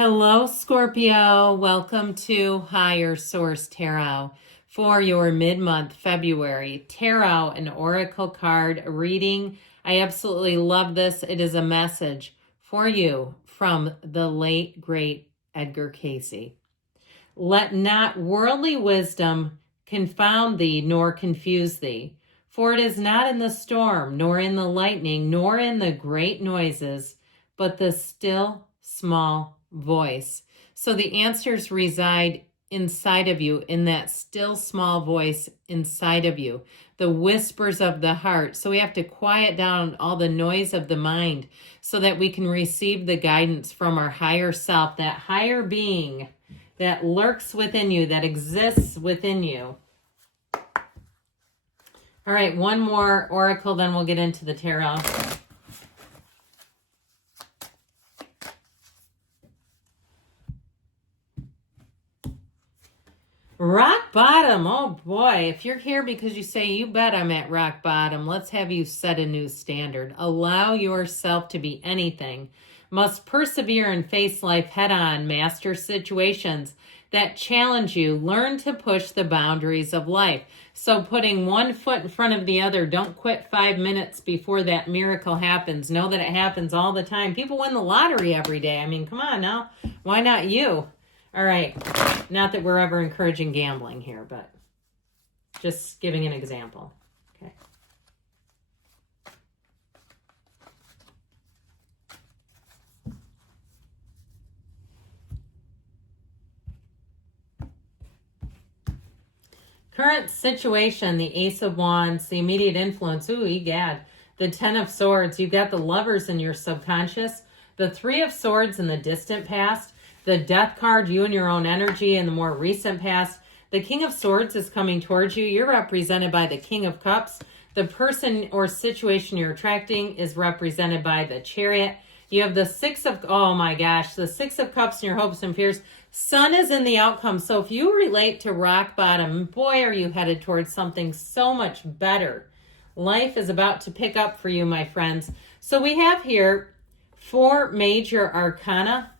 Hello, Scorpio. Welcome to Higher Source Tarot for your mid-month February tarot and oracle card reading. I absolutely love this. It is a message for you from the late, great Edgar Cayce. Let not worldly wisdom confound thee nor confuse thee, for it is not in the storm, nor in the lightning, nor in the great noises, but the still small voice. So the answers reside inside of you, in that still small voice inside of you, the whispers of the heart. So we have to quiet down all the noise of the mind so that we can receive the guidance from our higher self, that higher being that lurks within you, that exists within you. All right, one more oracle, then we'll get into the tarot. Rock bottom. Oh boy, if you're here because you say, you bet I'm at rock bottom, let's have you set a new standard. Allow yourself to be anything. Must persevere and face life head on. Master situations that challenge you. Learn to push the boundaries of life. So putting one foot in front of the other. Don't quit 5 minutes before that miracle happens. Know that it happens all the time. People win the lottery every day. I mean, come on now. Why not you? All right, not that we're ever encouraging gambling here, but just giving an example. Okay. Current situation, the Ace of Wands, the immediate influence. Ooh, egad. The Ten of Swords. You've got the Lovers in your subconscious. The Three of Swords in the distant past. The Death card, you and your own energy in the more recent past. The King of Swords is coming towards you. You're represented by the King of Cups. The person or situation you're attracting is represented by the Chariot. You have the Six of, oh my gosh, the Six of Cups in your hopes and fears. Sun is in the outcome. So if you relate to rock bottom, boy, are you headed towards something so much better. Life is about to pick up for you, my friends. So we have here 4 major arcana.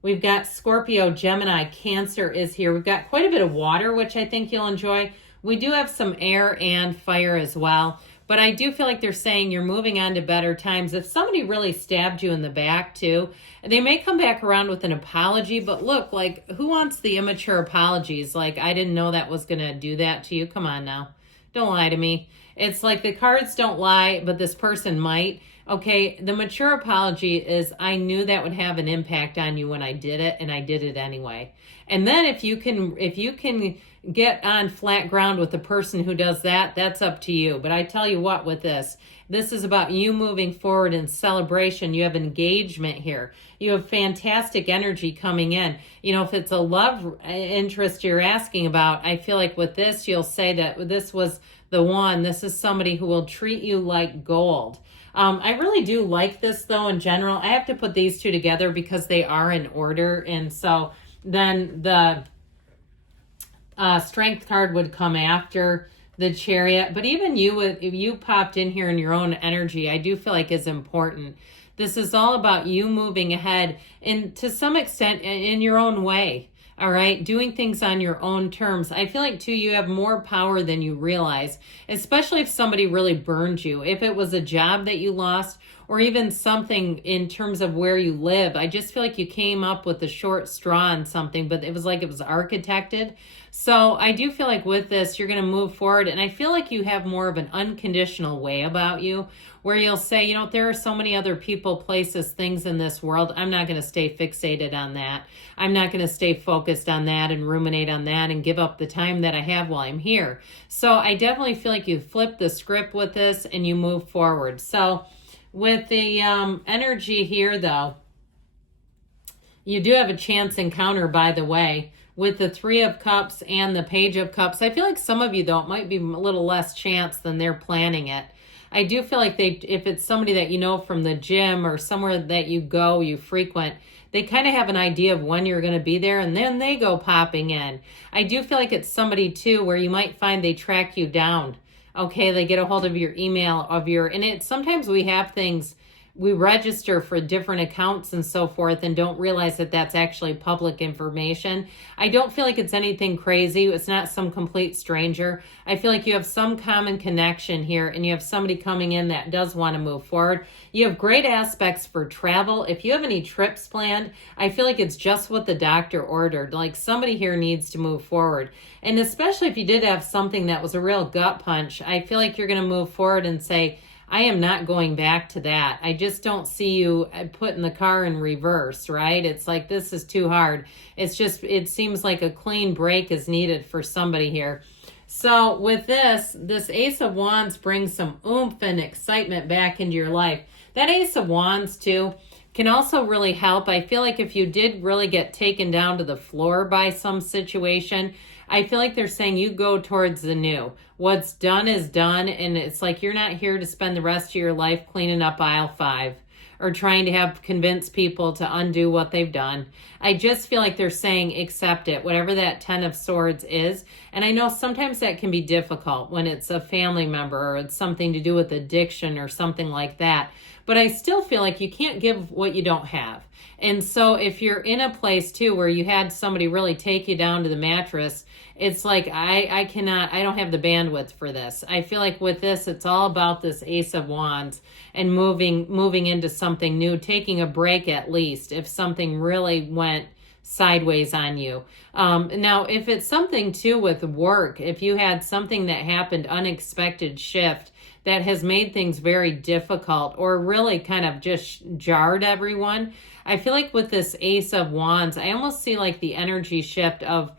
We've got Scorpio, Gemini, Cancer is here. We've got quite a bit of water, which I think you'll enjoy. We do have some air and fire as well. But I do feel like they're saying you're moving on to better times. If somebody really stabbed you in the back too, they may come back around with an apology. But look, like, who wants the immature apologies? Like, I didn't know that was going to do that to you. Come on now. Don't lie to me. It's like the cards don't lie, but this person might. Okay, the mature apology is, I knew that would have an impact on you when I did it, and I did it anyway. And then if you can get on flat ground with the person who does that, that's up to you. But I tell you what, with this is about you moving forward in celebration. You have engagement here. You have fantastic energy coming in. You know, if it's a love interest you're asking about, I feel like with this, you'll say that this was the one. This is somebody who will treat you like gold. I really do like this, though, in general. I have to put these two together because they are in order. And so then the Strength card would come after the Chariot. But even you popped in here in your own energy, I do feel like is important. This is all about you moving ahead, and to some extent in your own way. All right, doing things on your own terms. I feel like, too, you have more power than you realize, especially if somebody really burned you. If it was a job that you lost, or even something in terms of where you live. I just feel like you came up with a short straw on something, but it was like it was architected. So I do feel like with this, you're going to move forward. And I feel like you have more of an unconditional way about you, where you'll say, you know, there are so many other people, places, things in this world. I'm not going to stay fixated on that. I'm not going to stay focused on that and ruminate on that and give up the time that I have while I'm here. So I definitely feel like you flip the script with this and you move forward. So with the energy here, though, you do have a chance encounter, by the way, with the Three of Cups and the Page of Cups. I feel like some of you, though, it might be a little less chance than they're planning it. I do feel like if it's somebody that you know from the gym or somewhere that you go, you frequent, they kind of have an idea of when you're going to be there, and then they go popping in. I do feel like it's somebody, too, where you might find they track you down. Okay, they get a hold of your email, and sometimes we have things we register for different accounts and so forth and don't realize that that's actually public information. I don't feel like it's anything crazy. It's not some complete stranger. I feel like you have some common connection here and you have somebody coming in that does want to move forward. You have great aspects for travel. If you have any trips planned, I feel like it's just what the doctor ordered. Like somebody here needs to move forward. And especially if you did have something that was a real gut punch, I feel like you're going to move forward and say, I am not going back to that. I just don't see you putting the car in reverse, right? It's like, this is too hard. It's just, it seems like a clean break is needed for somebody here. So with this Ace of Wands brings some oomph and excitement back into your life. That Ace of Wands too can also really help. I feel like if you did really get taken down to the floor by some situation, I feel like they're saying you go towards the new. What's done is done, and it's like you're not here to spend the rest of your life cleaning up aisle 5 or trying to convince people to undo what they've done. I just feel like they're saying accept it, whatever that 10 of Swords is. And I know sometimes that can be difficult when it's a family member or it's something to do with addiction or something like that. But I still feel like you can't give what you don't have. And so if you're in a place too where you had somebody really take you down to the mattress, it's like, I don't have the bandwidth for this. I feel like with this, it's all about this Ace of Wands and moving into something new, taking a break at least if something really went sideways on you. Now, if it's something too with work, if you had something that happened, unexpected shift, that has made things very difficult or really kind of just jarred everyone. I feel like with this Ace of Wands, I almost see like the energy shift of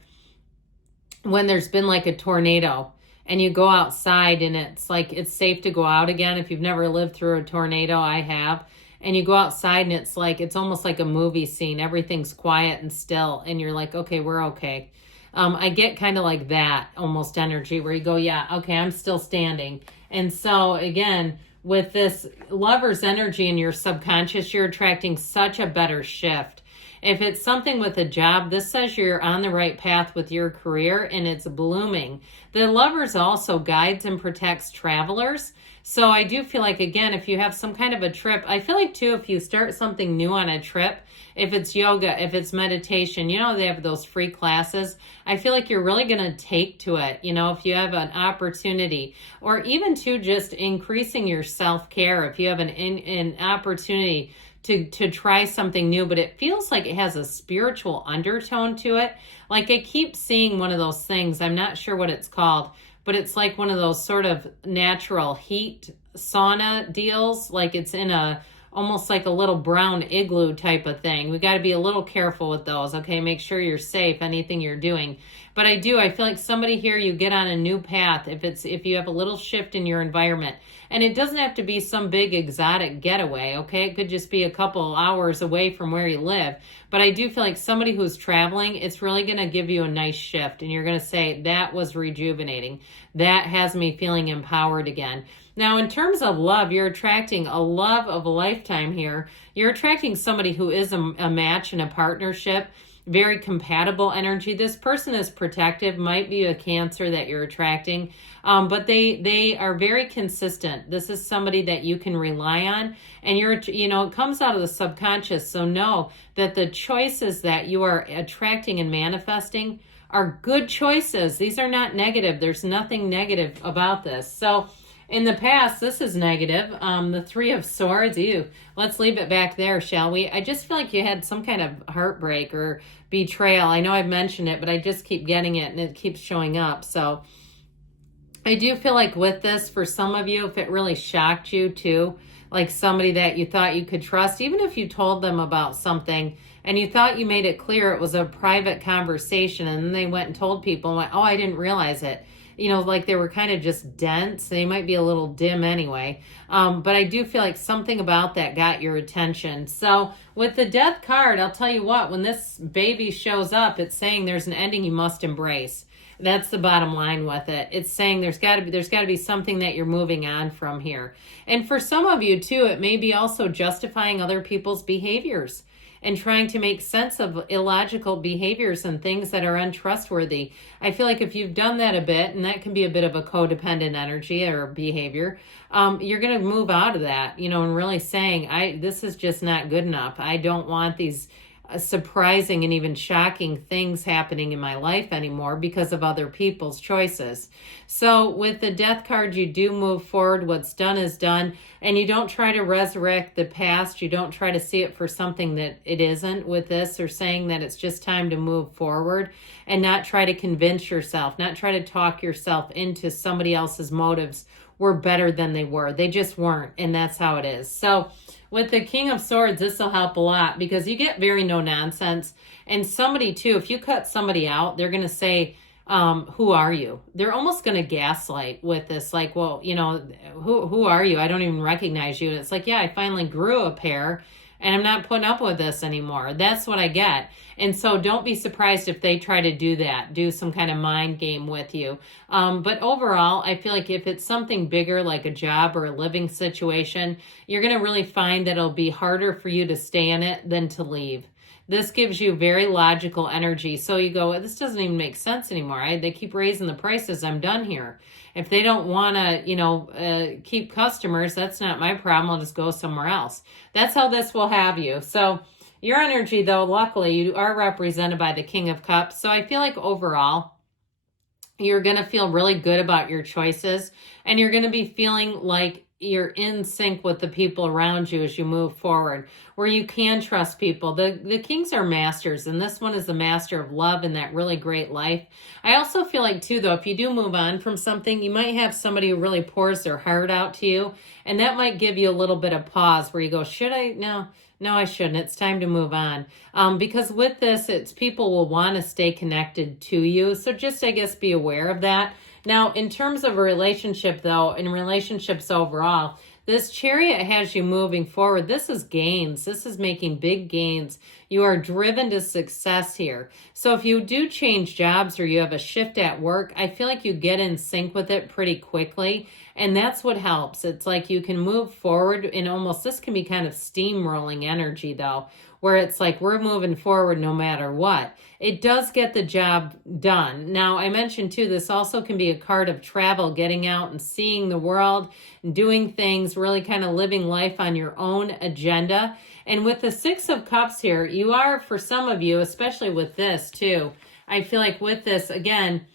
when there's been like a tornado and you go outside and it's like it's safe to go out again. If you've never lived through a tornado, I have. And you go outside and it's like, it's almost like a movie scene. Everything's quiet and still and you're like, okay, we're okay. I get kind of like that almost energy where you go, yeah, okay, I'm still standing. And so again, with this Lover's energy in your subconscious, you're attracting such a better shift. If it's something with a job, this says you're on the right path with your career and it's blooming. The Lovers also guides and protects travelers. So I do feel like, again, if you have some kind of a trip, I feel like too, if you start something new on a trip, if it's yoga, if it's meditation, you know, they have those free classes. I feel like you're really going to take to it, you know, if you have an opportunity or even to just increasing your self-care. If you have an opportunity to try something new, but it feels like it has a spiritual undertone to it. Like I keep seeing one of those things, I'm not sure what it's called, but it's like one of those sort of natural heat sauna deals. Like it's in almost like a little brown igloo type of thing. We got to be a little careful with those. Okay. Make sure you're safe, anything you're doing. But I feel like somebody here, you get on a new path. If you have a little shift in your environment, and it doesn't have to be some big exotic getaway. Okay. It could just be a couple hours away from where you live. But I do feel like somebody who's traveling, it's really going to give you a nice shift. And you're going to say, that was rejuvenating. That has me feeling empowered again. Now, in terms of love, you're attracting a love of a lifetime here. You're attracting somebody who is a match in a partnership, very compatible energy. This person is protective, might be a Cancer that you're attracting, but they are very consistent. This is somebody that you can rely on, and it comes out of the subconscious. So know that the choices that you are attracting and manifesting are good choices. These are not negative. There's nothing negative about this. So in the past, this is negative. The Three of Swords, let's leave it back there, shall we? I just feel like you had some kind of heartbreak or betrayal. I know I've mentioned it, but I just keep getting it and it keeps showing up. So I do feel like with this, for some of you, if it really shocked you too, like somebody that you thought you could trust, even if you told them about something and you thought you made it clear it was a private conversation, and then they went and told people and went, oh, I didn't realize it. Like they were kind of just dense. They might be a little dim anyway. But I do feel like something about that got your attention. So with the Death card, I'll tell you what, when this baby shows up, it's saying there's an ending you must embrace. That's the bottom line with it. It's saying there's got to be something that you're moving on from here. And for some of you too, it may be also justifying other people's behaviors. and trying to make sense of illogical behaviors and things that are untrustworthy. I feel like if you've done that a bit, and that can be a bit of a codependent energy or behavior, you're going to move out of that, and really saying, this is just not good enough. I don't want these surprising and even shocking things happening in my life anymore because of other people's choices. So with the Death card, you do move forward. What's done is done, and you don't try to resurrect the past. You don't try to see it for something that it isn't with this, or saying that it's just time to move forward, and not try to convince yourself, not try to talk yourself into somebody else's motives were better than they were. They just weren't, and that's how it is. So with the King of Swords, this will help a lot because you get very no nonsense. And somebody too, if you cut somebody out, they're going to say, who are you? They're almost going to gaslight with this. Like, well, who are you? I don't even recognize you. And it's like, yeah, I finally grew a pair and I'm not putting up with this anymore. That's what I get. And so don't be surprised if they try to do that, do some kind of mind game with you. But overall, I feel like if it's something bigger, like a job or a living situation, you're going to really find that it'll be harder for you to stay in it than to leave. This gives you very logical energy. So you go, well, this doesn't even make sense anymore. They keep raising the prices. I'm done here. If they don't want to, keep customers, that's not my problem. I'll just go somewhere else. That's how this will have you. So your energy, though, luckily, you are represented by the King of Cups. So I feel like overall, you're going to feel really good about your choices, and you're going to be feeling like you're in sync with the people around you as you move forward, where you can trust people. The Kings are masters, and this one is the master of love and that really great life. I also feel like, too, though, if you do move on from something, you might have somebody who really pours their heart out to you, and that might give you a little bit of pause where you go, should I? No, I shouldn't. It's time to move on. Because with this, it's people will want to stay connected to you. So just, I guess, be aware of that. Now, in terms of a relationship, though, in relationships overall, this Chariot has you moving forward. This is gains. This is making big gains. You are driven to success here. So if you do change jobs or you have a shift at work, I feel like you get in sync with it pretty quickly. And that's what helps. It's like you can move forward in almost, this can be kind of steamrolling energy, though, where it's like we're moving forward no matter what. It does get the job done. Now, I mentioned too, this also can be a card of travel, getting out and seeing the world, doing things, really kind of living life on your own agenda. And with the Six of Cups here, you are, for some of you, especially with this too, I feel like with this, again,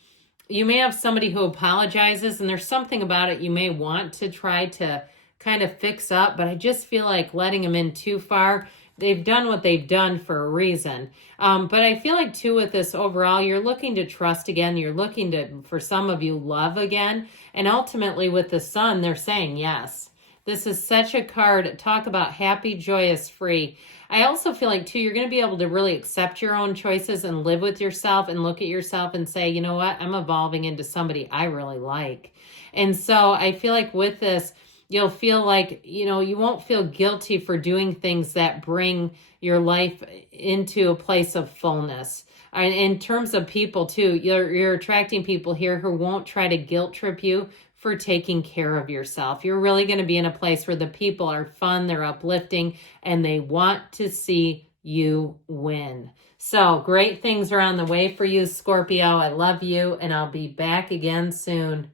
you may have somebody who apologizes, and there's something about it you may want to try to kind of fix up, but I just feel like letting them in too far. They've done what they've done for a reason. But I feel like, too, with this overall, you're looking to trust again. You're looking to, for some of you, love again. And ultimately, with the Sun, they're saying yes. This is such a card. Talk about happy, joyous, free. I also feel like, too, you're going to be able to really accept your own choices and live with yourself and look at yourself and say, you know what, I'm evolving into somebody I really like. And so I feel like with this, you'll feel like, you won't feel guilty for doing things that bring your life into a place of fullness. And in terms of people, too, you're attracting people here who won't try to guilt trip you for taking care of yourself. You're really going to be in a place where the people are fun, they're uplifting, and they want to see you win. So great things are on the way for you, Scorpio. I love you, and I'll be back again soon.